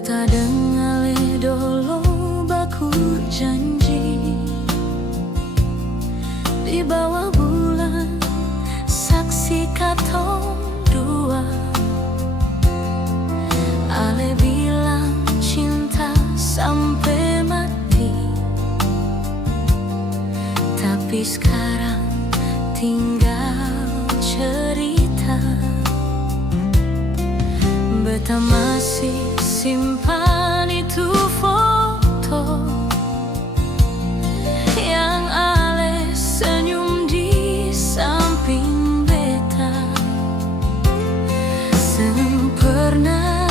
Beta dengale dolo baku janji di bawah bulan saksi katong dua. Ale bilang cinta sampai mati, tapi sekarang tinggal cerita. Beta masih simpan itu foto yang Ale senyum di samping beta. Sempurna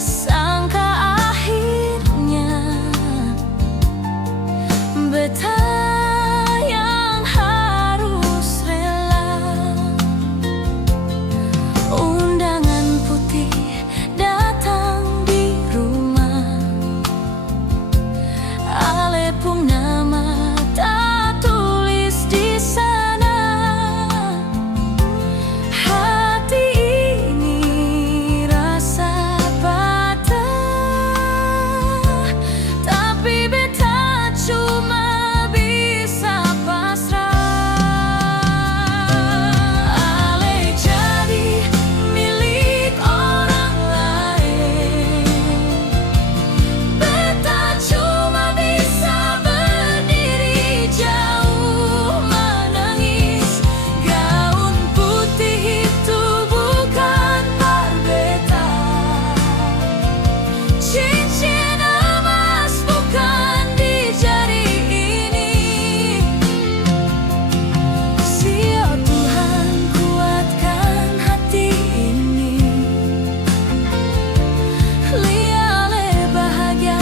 sangka akhirnya beta yang harus rela. Undangan putih datang di rumah, Ale pun nama tak tulis di sana. Hati ini rasa patah, tapi beta cuma bisa pasrah. Ale jadi milik orang lain, beta cuma bisa berdiri jauh menangis. Gaun putih itu bukan bar beta, cincin emas bukan di jari ini. Sio Tuhan kuatkan hati ini, liale bahagia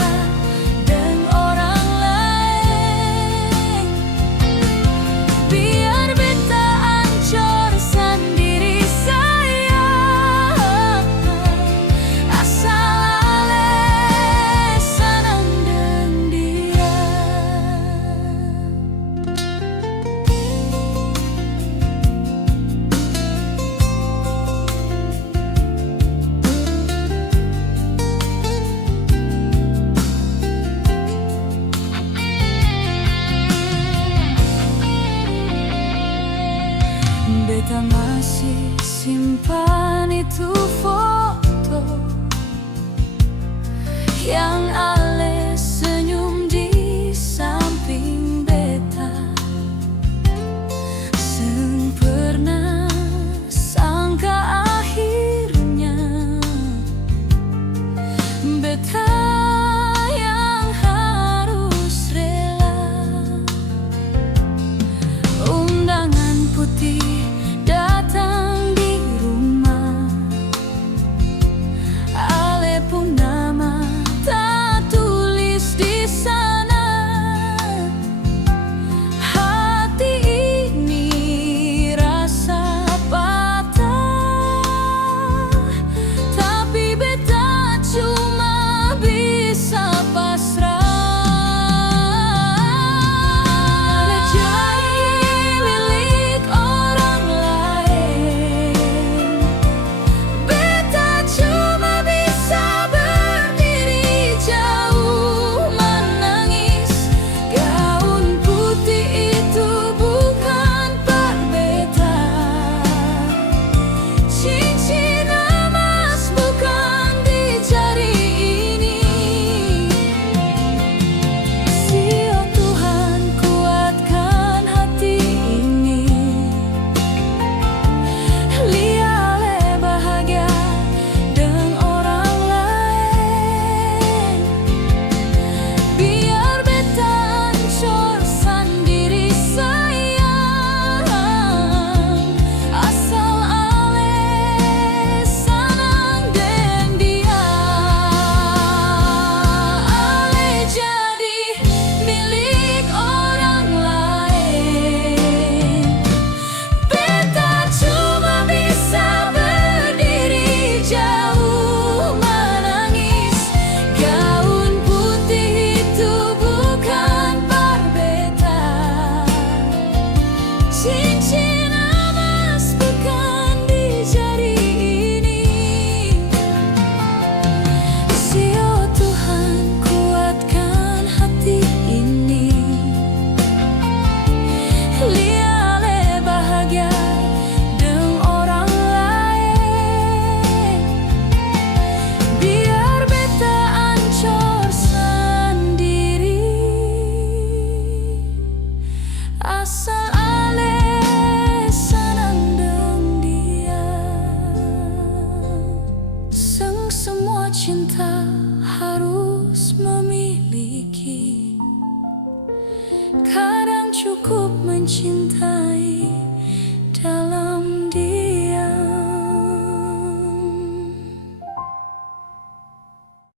dengan orang lain. Biar beta ancur sendiri sayang, asal Ale senang dengan dia. Beta masih simpan itu foto yang Ale senyum di samping beta. Sempurna sangka akhirnya beta yang harus rela. Undangan putih datang di rumah, Ale pun nama tak cinta.